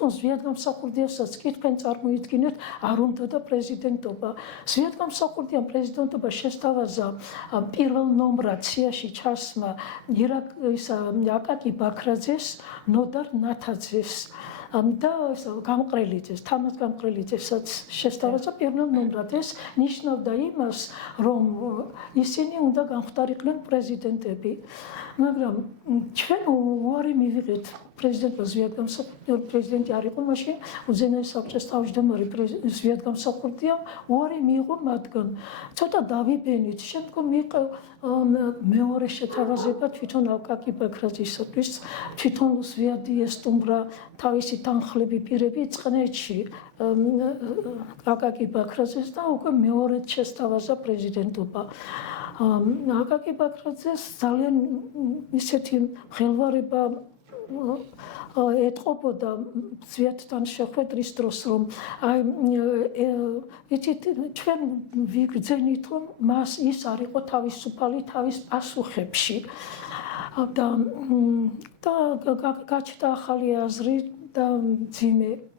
თვითონ ზვიადგამსახურდიასაც კი თქვენ წარმოიდგინეთ, არ უნდოდა პრეზიდენტობა. ზვიადგამსახურდიამ პრეზიდენტობა შესთავაზა პირველ ნომრად სიაში ჩასმა აკაკი ბაქრაძეს, ნოდარ ნათაძეს და გამყრელიძეს, თამაზ გამყრელიძესაც შესთავაზა პირველ ნომრად. ეს ნიშნავდა იმას, რომ ისინი უნდა გამختارიყვნენ პრეზიდენტები. მაგრამ ჩვენ უარი მივიღეთ პრეზიდენტმა პრეზიდენტი არ იყო მაშინ უზენაეს საბჭოს თავმჯდომარე ზვიადგამსახურდიამ უარი მიიღო მათგან. ცოტა დავიბენით, შემდგომ იყო მეორე შეთავაზება თვითონ აკაკი ბაქრაძისათვის, თვითონ ზვიადი ესტუმრა თავისი თანხლები პირები წყნეთში აკაკი ბაქრაძეს და უკვე მეორედ შესთავაზა პრეზიდენტობა. აკაკი ბაქრაძეს ძალიან ისეთი ხელვარება ეთყობოდა ზვიადთან შეხვედრის დროს, რომ ჩვენ ვიგრძენით, რომ ის არ იყო თავისუფალი თავის პასუხებში და გაჩნდა ახალი აზრი და მძიმე